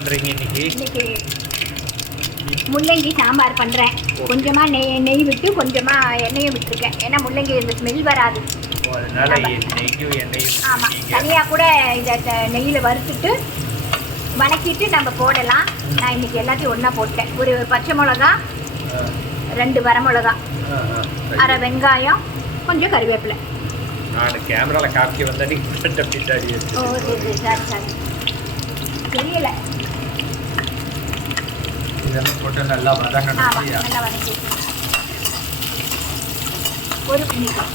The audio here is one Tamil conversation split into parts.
பண்ணுறீங்க இன்னைக்கு? முள்ளங்கி சாம்பார் பண்ணுறேன் கொஞ்சமாக நெய் நெய் விட்டு கொஞ்சமாக எண்ணெயும் விட்டுருக்கேன். ஏன்னா முள்ளங்கி இந்த ஸ்மெல் வராது. அதனால நெய்யும் எண்ணெயும் ஆமாம் விட்டுருக்கீங்க. தனியாக கூட இதை நெய்யில் வறுத்துட்டு வணக்கிட்டு நம்ம போடலாம். நான் இன்னைக்கு எல்லாத்தையும் ஒன்றா போட்டேன் ஒரு பச்சை மிளகா ரெண்டு வரமிளகா. அரை வெங்காயம் கொஞ்சம் கருவேப்பிலை. நான் கேமராவில் காமிக்க வந்தா நீ கட்ட பின்னாடி தெரியல. இதெல்லாம் போட்டு நல்லா வதங்கணும் ஆமாம் இல்லையா? நல்லா வதக்கி ஒரு பின்னிக்கம்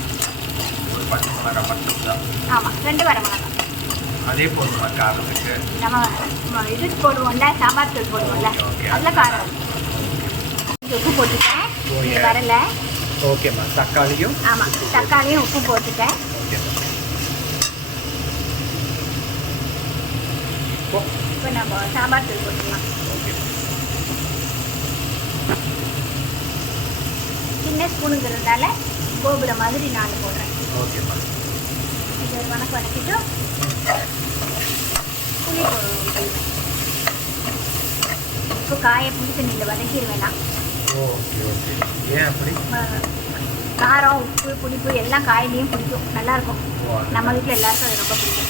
ஒரு பச்சை மட்டும்தான். ஆமாம் ரெண்டு வரமிளகா அதே போதுமா காரத்துக்கு? நம்ம இது போடுவோம்ல சாம்பார் தூள் போடுவோம்ல. அதில் காரம். உப்பு போட்டுட்டேன். வரல. ஓகேம்மா தக்காளியும்? ஆமாம் தக்காளியும் உப்பு போட்டுட்டேன். இப்போ நம்ம சாம்பார் தூள் போட்டுக்கலாம். ஓகே சின்ன ஸ்பூனுங்கிறதுனால கோபுரம் மாதிரி நான் போடுறேன். இது ஒரு வணக்கம் வதக்கிட்டு புளி இப்போ காயை புளி தண்ணியில் வதக்கிடுவேன்? நான் காரம் உப்பு புளிப்பு எல்லாம் காயிலையும் பிடிக்கும். நல்லாயிருக்கும். நம்ம வீட்டில் எல்லாருக்கும் அது ரொம்ப பிடிக்கும்.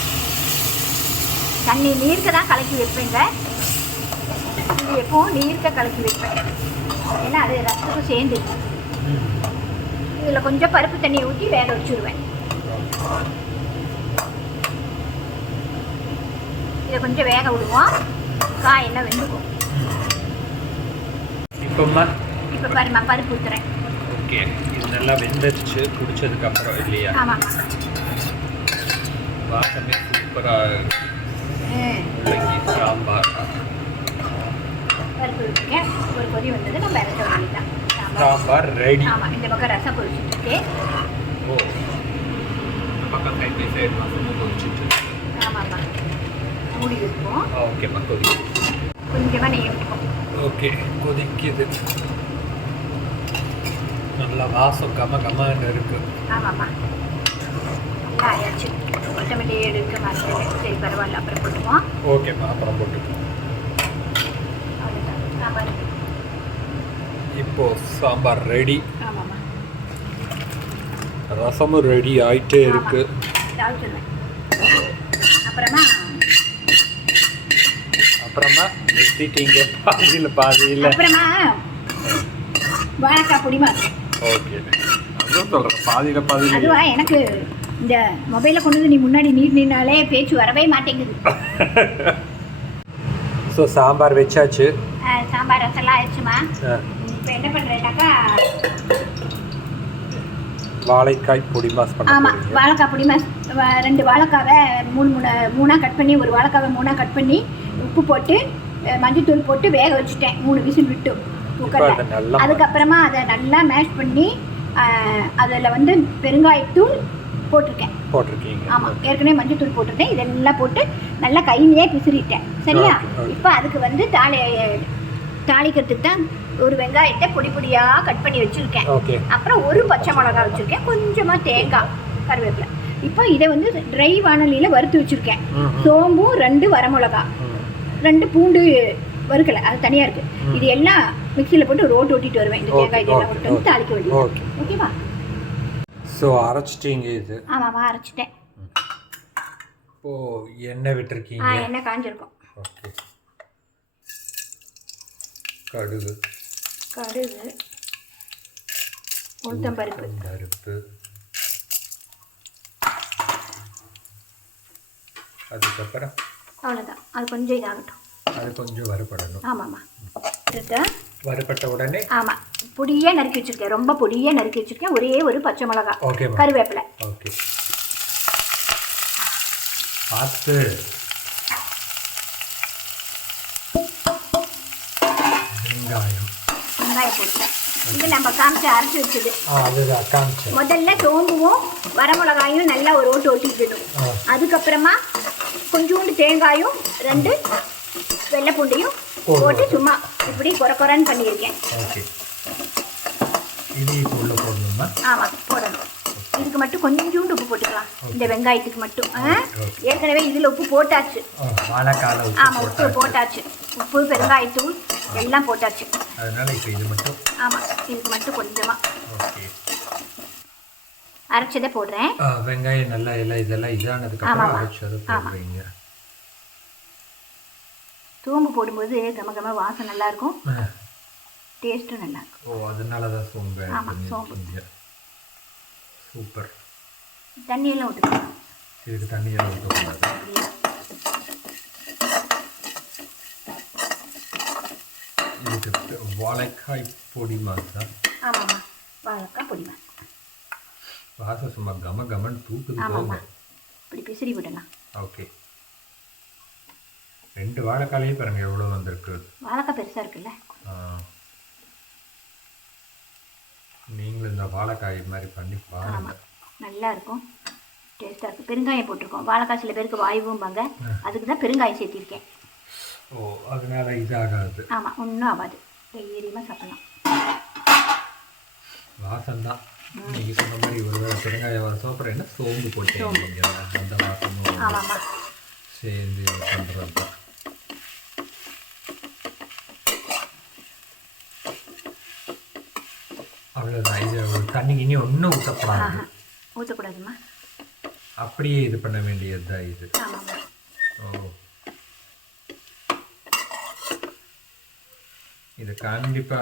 தண்ணி நீர்க்க தான் கலக்கி வைப்பேங்க இது. எப்பவும் நீர்க்க கலக்கி வைப்பேன். ஏன்னா அது ரசத்துக்கும் சேர்ந்து. இதில் கொஞ்சம் பருப்பு தண்ணியை ஊற்றி வேக வச்சுருவேன். இதை கொஞ்சம் வேக விடுவோம். காயெல்லாம் வெந்துக்கும். இப்போம்மா இப்போ பாருமா பருப்பு ஊற்றுறேன் ஓகே. இது நல்லா வெந்துருச்சு குடிச்சதுக்கு அப்புறம் இல்லையா? ஆமாம். வாசமே சூப்பராக சாம்பார். பருப்பு ஒரு கொதி வந்தது நம்ம இறக்க வேண்டியதான் சாம்பார் ரெடி. ஆமாம் இந்த பக்கம் ரசம் கொதிச்சுட்டு ஓ இந்த பக்கம் சைட் சைடு மாசமும் கொதிச்சிட்டு ஆமாம்மா மூடி வைப்போம். ஓகேம்மா கொதி. கொஞ்சமாக நெய் விட்டுப்போம் ஓகே கொதிக்குது. நல்லா வாசம் கம கமன்னு இருக்கு. ஆமாம்மா. நல்லா ஆயாச்சு கொத்தமல்லி எடுக்க மாட்டேன் சரி பரவாயில்ல அப்புறம் போட்டுப்போம் ஓகேம்மா அப்புறம் போட்டு அவ்வளோதான் சாம்பார் இப்போ சாம்பார் ரெடி ரசமும் ரெடி ஆயிட்டே இருக்கு. அப்புறமா அப்புறமா நிறுத்திட்டீங்க பாதியில் பாதியில். வாழைக்காய் பொடிமா ஓகே. அதுவும் சொல்கிறேன் பாதியில் பாதியில். அதுவா? எனக்கு இந்த மொபைலை கொண்டு வந்து நீ முன்னாடி நீட் நின்னாலே பேச்சு வரவே மாட்டேங்குது. ஸோ சாம்பார் வச்சாச்சு. சாம்பார் ரசம்லாம் ஆயிடுச்சுமா? இப்போ என்ன பண்ணுறேன்னாக்கா வாழைக்காய் பொடி மாஸ் பண்ண ஆமாம் வாழைக்காய் பொடி மஸ் ரெண்டு வாழைக்காவை மூணு மூணு மூணாக கட் பண்ணி ஒரு வாழைக்காவை மூணாக கட் பண்ணி உப்பு போட்டு அஹ், மஞ்சத்தூள் போட்டு வேக வச்சுட்டேன். மூணு விசில் விட்டு குக்கரில். அதுக்கப்புறமா அதை நல்லா மேஷ் பண்ணி அதில் வந்து பெருங்காயத்தூள் போட்டிருக்கேன். போட்டிருக்கீங்க. ஆமாம் ஏற்கனவே மஞ்சத்தூள் போட்டிருந்தேன். இதெல்லாம் போட்டு நல்லா கையிலேயே பிசிறிட்டேன். சரியா. இப்போ அதுக்கு வந்து தாளி தாளிக்கிறதுக்கு தான் ஒரு வெங்காயத்தை பொடி பொடியாக கட் பண்ணி வச்சுருக்கேன். அப்புறம் ஒரு பச்சை மிளகா வச்சுருக்கேன். கொஞ்சமாக தேங்காய் கருவேப்பிலை. இப்போ இதை வந்து ட்ரை வானலியில் வறுத்து வச்சுருக்கேன். சோம்பும் ரெண்டு வரமிளகா. ரெண்டு பூண்டு வறுக்கலை அது தனியாக இருக்குது. இது எல்லாம் மிக்சியில் போட்டு ரோட்டு ஓட்டிட்டு வருவேன். இந்த தேங்காய் இதெல்லாம் விட்டு வந்து. தாளிக்க வேண்டியது. ஓகே ஓகேவா ஸோ அரைச்சிட்டீங்க இது? ஆமாம்மா அரைச்சிட்டேன். இப்போ எண்ணெய் விட்டுருக்கீங்க? எண்ணெய் காஞ்சிருக்கும். ஓகே கடுகு. கடுகு. உளுத்தம்பருப்பு பருப்பு. அதுக்கப்புறம்? அவ்வளோதான் அது கொஞ்சம் இதாகட்டும். அது கொஞ்சம் வறுபடணும். ஆமாம்மா. வறுபட்ட உடனே? ஆமாம் பொடியாக நறுக்கி வச்சுருக்கேன். ரொம்ப பொடியாக நறுக்கி வச்சுருக்கேன். ஒரே ஒரு பச்சை மிளகா. ஓகேம்மா. கருவேப்பிலை. ஓகே. பார்த்து. வெங்காயம். வெங்காயம் போட்டேன் இது நம்ம காமிச்சு அரைச்சி வச்சது. அதுதான் முதல்ல சோம்புவும் வரமிளகாயும் நல்லா ஒரு ஓட்டு ஓட்டிக்கிட்டோம் அதுக்கப்புறமா கொஞ்சோண்டு தேங்காயும் ரெண்டு வெள்ளை பூண்டையும் போடுவோம். போட்டு சும்மா இப்படி குறை குறைன்னு பண்ணியிருக்கேன். ஓகே. இது இப்போ உள்ள போடணுமா? ஆமாம் போடணும். இதுக்கு மட்டும் கொஞ்சோண்டு உப்பு போட்டுக்கலாம். இந்த வெங்காயத்துக்கு மட்டும். ஏற்கனவே இதில் உப்பு போட்டாச்சு. ஆமாம் உப்பு போட்டாச்சு. உப்பு பெருங்காயத்தூள் எல்லாம் போட்டாச்சு. ஆமாம் இதுக்கு மட்டும் கொஞ்சமாக அரைச்சதை போடுறேன். வெங்காயம் நல்லா எல்லாம் இதெல்லாம் இதானதுக்கப்புறம் ஆமாம்மா. அரைச்சதை. போடுறீங்க. சோம்பு போடும்போது கம கம வாசம் நல்லா இருக்கும். டேஸ்ட்டும் நல்லா இருக்கும். ஓ அதனால தான் சோம்பு add ஆமா, சோம்பு. சூப்பர். தண்ணியெல்லாம் ஊற்றுக்கலாம் இதுக்கு தண்ணியெல்லாம் ஊற்றக்கூடாது இதுக்கு வாழைக்காய் பொடி மாசா ஆமாம்மா. வாழைக்காய் பொடிமா வாசம் சும்மா கம கமன் தூக்குது போங்க இப்படி பிசிறி விடலாம். ஓகே. ரெண்டு வாழைக்காலையும் பாருங்க எவ்வளோ வந்திருக்கு. வாழைக்காய் பெருசாக இருக்குல்ல? ஆ. நீங்களும் இந்த வாழைக்காய் மாதிரி பண்ணி பாருங்க. ஆமாம் நல்லா இருக்கும். டேஸ்ட்டாக இருக்கும். பெருங்காயம் போட்டிருக்கோம். வாழைக்காய் சில பேருக்கு வாய்வும்பாங்க. அதுக்கு தான் பெருங்காயம் சேர்த்திருக்கேன். ஓ அதனால இதாகாது. ஆமாம் ஒன்றும் ஆகாது. தைரியமாக சாப்பிடலாம். வாசம் தான் நீங்க சொன்ன மாதிரி ஒருவேளை பெருங்காய வாசம் அப்புறம் என்ன சோம்பு. போட்டீங்க அந்த வாசமும் சேர்ந்து பண்ணுறது தான் அவ்வளோதான் இது தண்ணி இனி ஒன்றும் ஊற்றப்படாது ஆஹா ஊற்றக்கூடாதும்மா அப்படியே இது பண்ண வேண்டியது தான் இது ஓ. இது கண்டிப்பா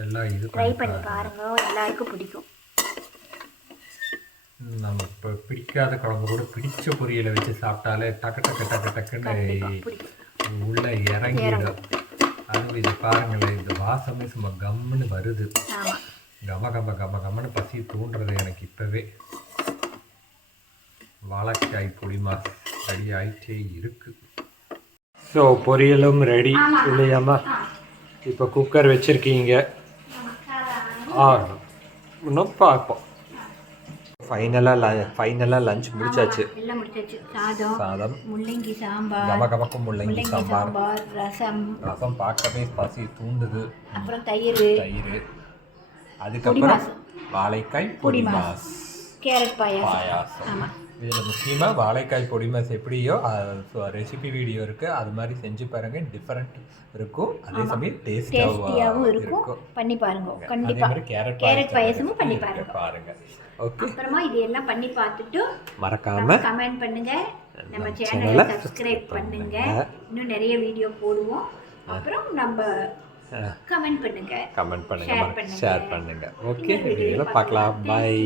எல்லாம் இது ட்ரை பண்ணி பாருங்க. எல்லாருக்கும் பிடிக்கும். நம்ம இப்போ பிடிக்காத குழம்பு கூட பிடிச்ச பொரியலை வச்சு சாப்பிட்டாலே டக்கு டக்கு டக்கு கண்டிப்பாக டக்குன்னு உள்ள இறங்கிடும். அதுவும் இது பாருங்களேன் இந்த வாசமே சும்மா கம்முன்னு வருது. கம கம கம கமன்னு பசி தூண்டுறது எனக்கு இப்பவே. வாழைக்காய் பொடிமா ரெடி ஆயிட்டே இருக்கு. ஸோ பொரியலும் ரெடி இல்லையாம்மா? இப்போ குக்கர் வச்சுருக்கீங்க. ஆ. இன்னும் பார்ப்போம். ஃபைனலாக ஃபைனலாக லஞ்ச் முடிச்சாச்சு. எல்லாம் முடிச்சாச்சு. சாதம் சாதம். முள்ளங்கி சாம்பார். கம கமக்கும் முள்ளங்கி சாம்பார் ரசம். ரசம் பார்க்கவே பசி தூண்டுது. அப்புறம் தயிர். தயிர். அதுக்கப்புறம் வாழைக்காய் பொடி மாஸ் கேரட் பாயாசம். ஆமாம் இதில் முக்கியமாக வாழைக்காய் பொடி மாஸ் எப்படியோ ரெசிபி வீடியோ இருக்குது அது மாதிரி செஞ்சு பாருங்க. டிஃப்ரெண்ட் இருக்கும். அதே சமயம் டேஸ்டியாகவும் இருக்கும். பண்ணி பாருங்க. அதே கண்டிப்பாக கேரட் கேரட் பாயாசமும் பண்ணி பாருங்க. பாருங்க. ஓகே அப்புறமா இது எல்லாம் பண்ணி பார்த்துட்டு மறக்காம கமெண்ட் பண்ணுங்க. நம்ம சேனலை சப்ஸ்கிரைப் பண்ணுங்க. இன்னும் நிறைய வீடியோ போடுவோம். அப்புறம் நம்ம கமெண்ட் பண்ணுங்க கமெண்ட் பண்ணுங்க. ஷேர் பண்ணுங்க ஓகே வீடியோவில் பார்க்கலாம். பாய்.